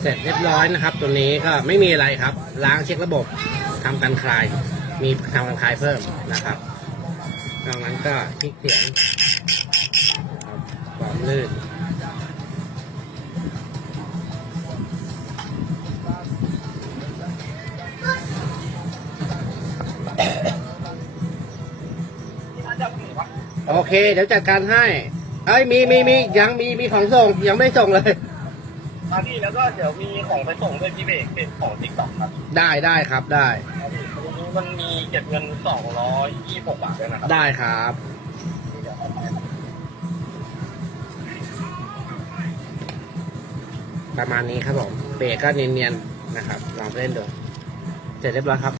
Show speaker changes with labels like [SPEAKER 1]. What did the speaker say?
[SPEAKER 1] เสร็จเรียบร้อยนะครับ ตัวนี้ก็ไม่มีอะไรครับ ล้างเช็คระบบทำการคลาย มีทำการคลายเพิ่มนะครับนอกนั้นก็คลิกเสียงครับความลื่นโอเค เดี๋ยวจัดการให้ เอ้ยมีมีมียังมีมีของส่งยังไม่ส่งเลย
[SPEAKER 2] มาพี่แล้วก็เดี๋ยวมีของไปส่งด้วยพี่เบรกเป็นของติ๊กต็อกครับ
[SPEAKER 1] ได้ได้ครับได้
[SPEAKER 2] ตรงนี้มันมีเก็บเงินสองร้อยยี่สิบหกบาทด้วยนะครับ
[SPEAKER 1] ได้ครับประมาณนี้ครับผมเบรกก็เนียนๆนะครับลองไปเล่นดูเสร็จเรียบร้อยครับ